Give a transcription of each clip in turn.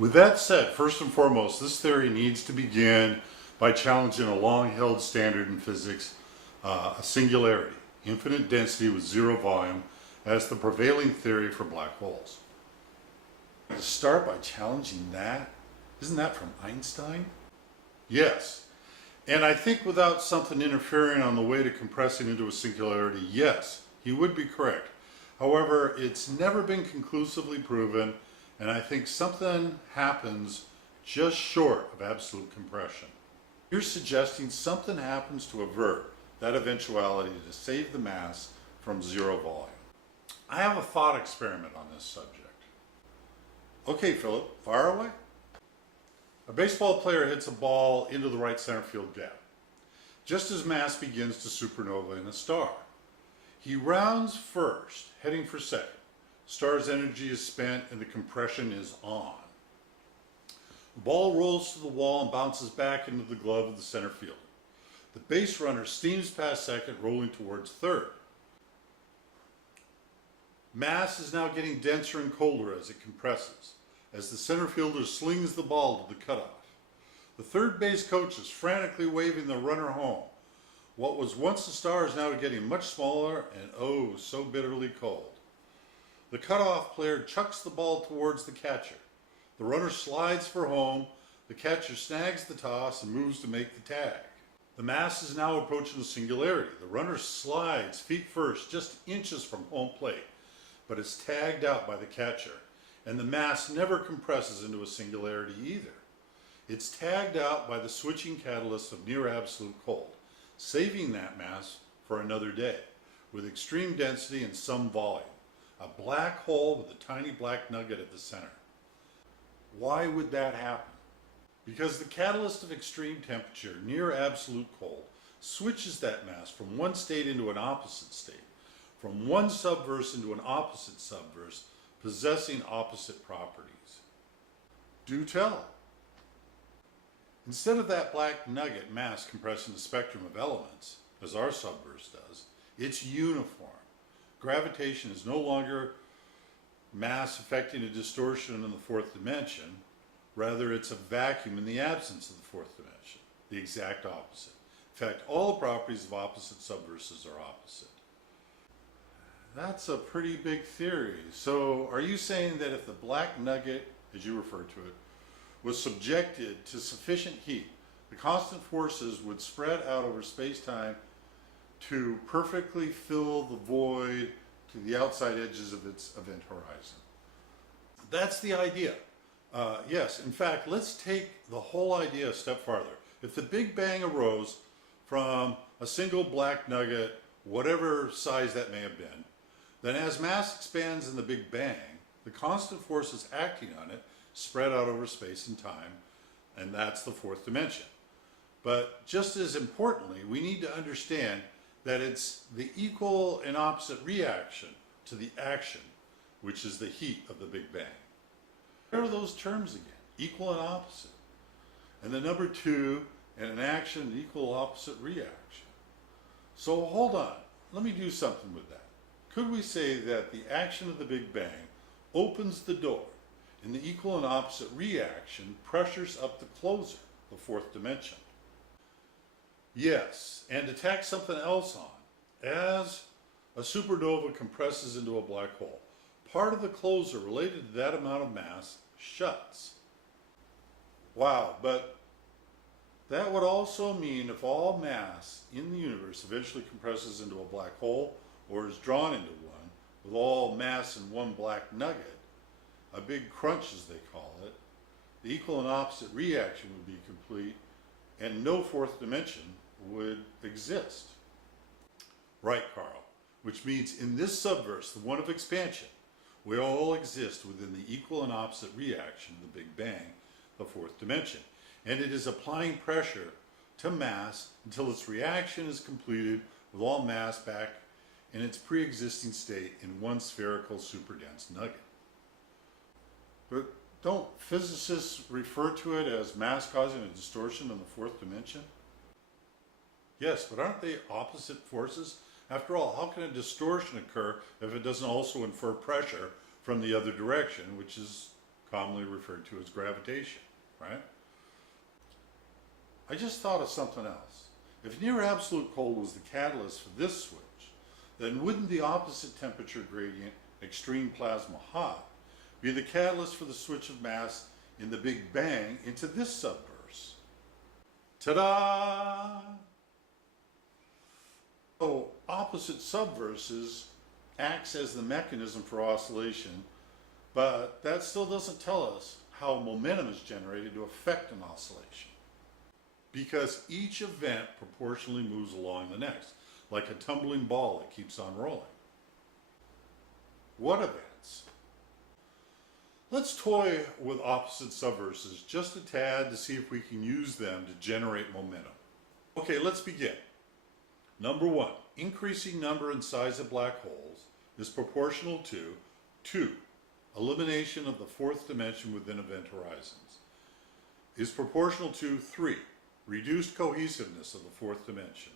With that said, first and foremost, this theory needs to begin by challenging a long-held standard in physics, a singularity, infinite density with zero volume, as the prevailing theory for black holes. To start by challenging that, isn't that from Einstein? Yes. And I think without something interfering on the way to compressing into a singularity, yes, he would be correct. However, it's never been conclusively proven, and I think something happens just short of absolute compression. You're suggesting something happens to avert that eventuality to save the mass from zero volume. I have a thought experiment on this subject. Okay, Philip, fire away. A baseball player hits a ball into the right center field gap, just as mass begins to supernova in a star. He rounds first, heading for second. Star's energy is spent and the compression is on. The ball rolls to the wall and bounces back into the glove of the center fielder. The base runner steams past second, rolling towards third. Mass is now getting denser and colder as it compresses, as the center fielder slings the ball to the cutoff. The third base coach is frantically waving the runner home. What was once a star is now getting much smaller and oh, so bitterly cold. The cutoff player chucks the ball towards the catcher. The runner slides for home. The catcher snags the toss and moves to make the tag. The mass is now approaching the singularity. The runner slides feet first, just inches from home plate, but is tagged out by the catcher. And the mass never compresses into a singularity either. It's tagged out by the switching catalyst of near absolute cold, saving that mass for another day, with extreme density and some volume. A black hole with a tiny black nugget at the center. Why would that happen? Because the catalyst of extreme temperature, near absolute cold, switches that mass from one state into an opposite state, from one subverse into an opposite subverse, possessing opposite properties. Do tell. Instead of that black nugget mass compressing the spectrum of elements, as our subverse does, it's uniform. Gravitation is no longer mass affecting a distortion in the fourth dimension. Rather, it's a vacuum in the absence of the fourth dimension, the exact opposite. In fact, all the properties of opposite subverses are opposite. That's a pretty big theory. So are you saying that if the black nugget, as you refer to it, was subjected to sufficient heat, the constant forces would spread out over space-time to perfectly fill the void to the outside edges of its event horizon? That's the idea. Yes, in fact, let's take the whole idea a step farther. If the Big Bang arose from a single black nugget, whatever size that may have been, then as mass expands in the Big Bang, the constant forces acting on it spread out over space and time, and that's the fourth dimension. But just as importantly, we need to understand that it's the equal and opposite reaction to the action, which is the heat of the Big Bang. Where are those terms again? Equal and opposite. And the number two, and an action, an equal opposite reaction. So hold on, let me do something with that. Could we say that the action of the Big Bang opens the door, and the equal and opposite reaction pressures up the closer, the fourth dimension? Yes, and to tack something else on, as a supernova compresses into a black hole, part of the closer related to that amount of mass shuts. Wow, but that would also mean if all mass in the universe eventually compresses into a black hole or is drawn into one, with all mass in one black nugget, a big crunch as they call it, the equal and opposite reaction would be complete and no fourth dimension would exist. Right, Carl, which means in this subverse, the one of expansion, we all exist within the equal and opposite reaction of the Big Bang, the fourth dimension, and it is applying pressure to mass until its reaction is completed with all mass back in its pre-existing state in one spherical superdense nugget. But don't physicists refer to it as mass causing a distortion in the fourth dimension? Yes, but aren't they opposite forces? After all, how can a distortion occur if it doesn't also infer pressure from the other direction, which is commonly referred to as gravitation, right? I just thought of something else. If near absolute cold was the catalyst for this switch, then wouldn't the opposite temperature gradient, extreme plasma hot, be the catalyst for the switch of mass in the Big Bang into this subverse? Ta-da! So opposite subverses acts as the mechanism for oscillation, but that still doesn't tell us how momentum is generated to affect an oscillation, because each event proportionally moves along the next, like a tumbling ball that keeps on rolling. What events? Let's toy with opposite subverses just a tad to see if we can use them to generate momentum. Okay, let's begin. Number one, increasing number and size of black holes is proportional to 2, elimination of the fourth dimension within event horizons, is proportional to 3, reduced cohesiveness of the fourth dimension.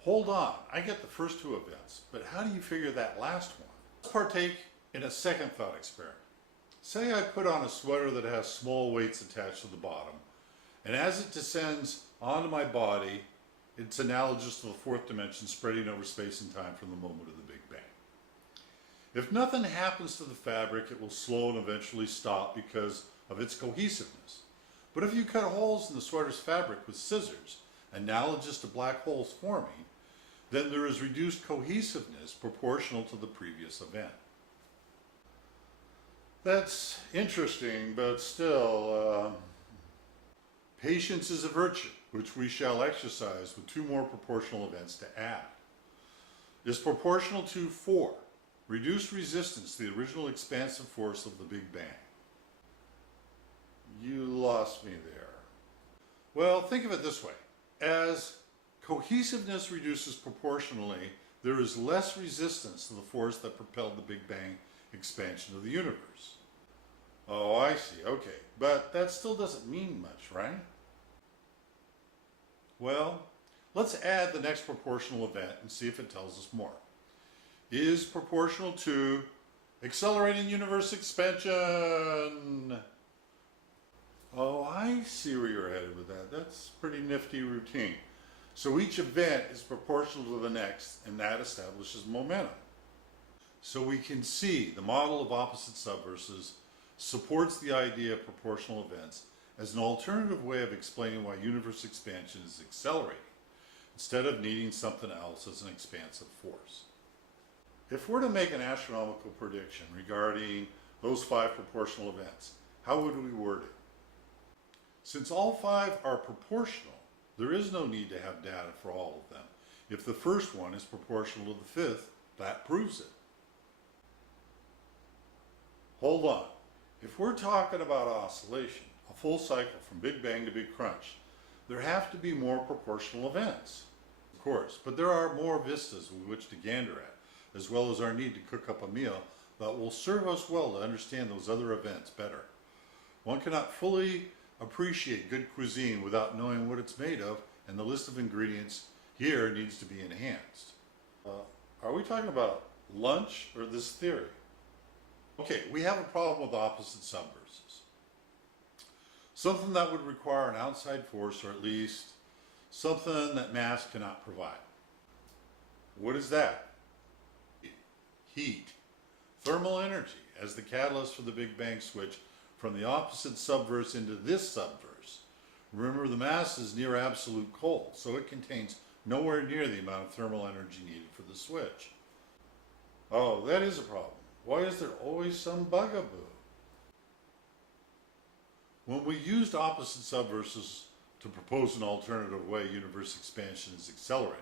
Hold on, I get the first 2 events, but how do you figure that last one? Let's partake in a second thought experiment. Say I put on a sweater that has small weights attached to the bottom, and as it descends onto my body, it's analogous to the fourth dimension spreading over space and time from the moment of the Big Bang. If nothing happens to the fabric, it will slow and eventually stop because of its cohesiveness. But if you cut holes in the sweater's fabric with scissors, analogous to black holes forming, then there is reduced cohesiveness proportional to the previous event. That's interesting, but still, patience is a virtue, which we shall exercise with 2 more proportional events to add. Is proportional to 4, reduced resistance to the original expansive force of the Big Bang. You lost me there. Well, think of it this way. As cohesiveness reduces proportionally, there is less resistance to the force that propelled the Big Bang expansion of the universe. Oh, I see. Okay. But that still doesn't mean much, right? Well, let's add the next proportional event and see if it tells us more. Is proportional to accelerating universe expansion. Oh, I see where you're headed with that. That's pretty nifty routine. So each event is proportional to the next, and that establishes momentum. So we can see the model of opposite subverses supports the idea of proportional events as an alternative way of explaining why universe expansion is accelerating, instead of needing something else as an expansive force. If we're to make an astronomical prediction regarding those 5 proportional events, how would we word it? Since all 5 are proportional, there is no need to have data for all of them. If the first one is proportional to the 5th, that proves it. Hold on. If we're talking about oscillation, a full cycle from Big Bang to Big Crunch, there have to be more proportional events, of course, but there are more vistas with which to gander at, as well as our need to cook up a meal that will serve us well to understand those other events better. One cannot fully appreciate good cuisine without knowing what it's made of, and the list of ingredients here needs to be enhanced. Are we talking about lunch or this theory? Okay, we have a problem with opposite subverses. Something that would require an outside force, or at least something that mass cannot provide. What is that? Heat. Thermal energy as the catalyst for the Big Bang switch from the opposite subverse into this subverse. Remember, the mass is near absolute cold, so it contains nowhere near the amount of thermal energy needed for the switch. Oh, that is a problem. Why is there always some bugaboo? When we used opposite subverses to propose an alternative way universe expansion is accelerating,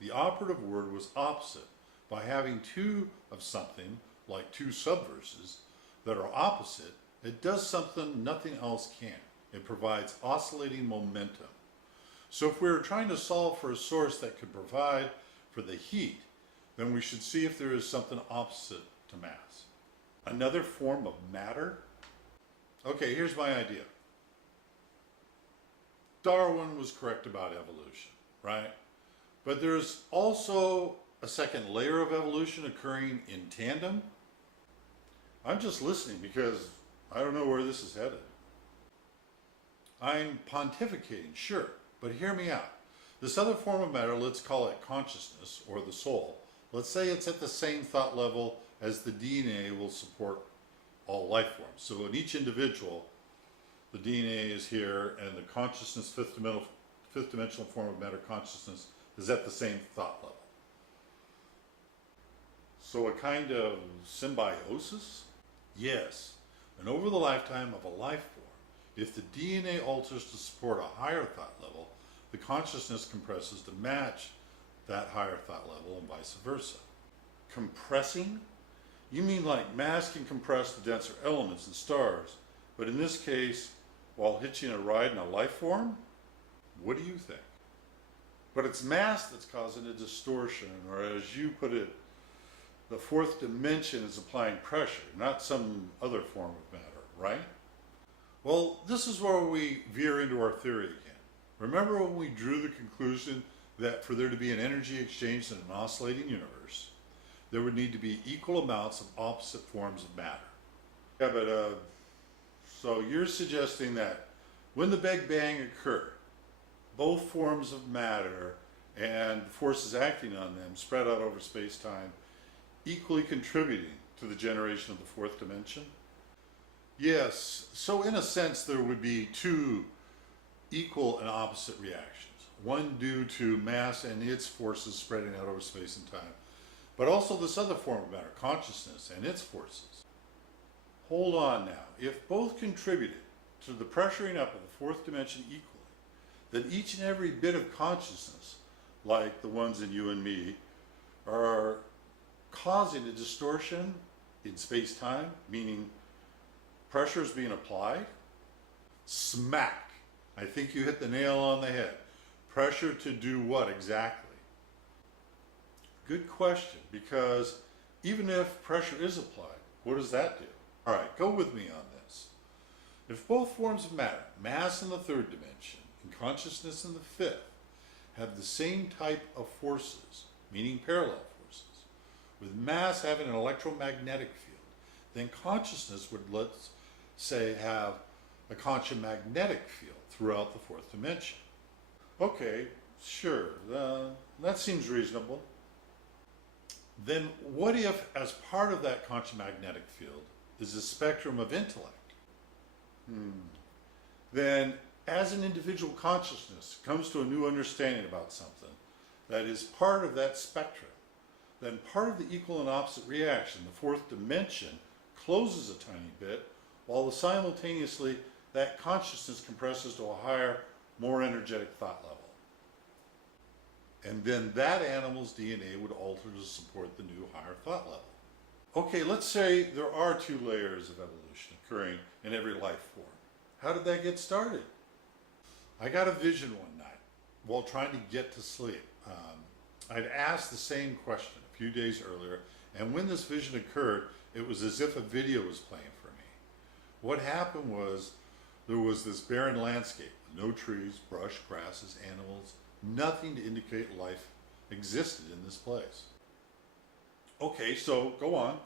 the operative word was opposite. By having 2 of something, like 2 subverses, that are opposite, it does something nothing else can. It provides oscillating momentum. So if we were trying to solve for a source that could provide for the heat, then we should see if there is something opposite to mass. Another form of matter? Okay, here's my idea. Darwin was correct about evolution, right? But there's also a second layer of evolution occurring in tandem. I'm just listening because I don't know where this is headed. I'm pontificating, sure, but hear me out. This other form of matter, let's call it consciousness or the soul. Let's say it's at the same thought level as the DNA will support all life forms. So in each individual, the DNA is here and the consciousness, fifth dimensional form of matter consciousness is at the same thought level. So a kind of symbiosis? Yes. And over the lifetime of a life form, if the DNA alters to support a higher thought level, the consciousness compresses to match that higher thought level and vice versa. Compressing? You mean like mass can compress the denser elements and stars, but in this case, while hitching a ride in a life form? What do you think? But it's mass that's causing a distortion, or as you put it, the fourth dimension is applying pressure, not some other form of matter, right? Well, this is where we veer into our theory again. Remember when we drew the conclusion that for there to be an energy exchange in an oscillating universe, there would need to be equal amounts of opposite forms of matter. Yeah, but so you're suggesting that when the Big Bang occurred, both forms of matter and the forces acting on them spread out over space-time, equally contributing to the generation of the fourth dimension? Yes, so in a sense there would be two equal and opposite reactions. One due to mass and its forces spreading out over space and time, but also this other form of matter, consciousness and its forces. Hold on now. If both contributed to the pressuring up of the fourth dimension equally, then each and every bit of consciousness, like the ones in you and me, are causing a distortion in space-time, meaning pressure is being applied. Smack! I think you hit the nail on the head. Pressure to do what exactly? Good question, because even if pressure is applied, what does that do? All right, go with me on this. If both forms of matter, mass in the third dimension and consciousness in the fifth, have the same type of forces, meaning parallel forces, with mass having an electromagnetic field, then consciousness would, let's say, have a contramagnetic field throughout the fourth dimension. Okay, sure, that seems reasonable. Then what if, as part of that contramagnetic field, is a spectrum of intellect? Then, as an individual consciousness comes to a new understanding about something that is part of that spectrum, then part of the equal and opposite reaction, the fourth dimension, closes a tiny bit, while simultaneously that consciousness compresses to a higher, more energetic thought level. And then that animal's DNA would alter to support the new higher thought level. Okay, let's say there are two layers of evolution occurring in every life form. How did that get started? I got a vision one night while trying to get to sleep. I'd asked the same question a few days earlier, and when this vision occurred, it was as if a video was playing for me. What happened was there was this barren landscape, no trees, brush, grasses, animals, nothing to indicate life existed in this place. Okay, so go on.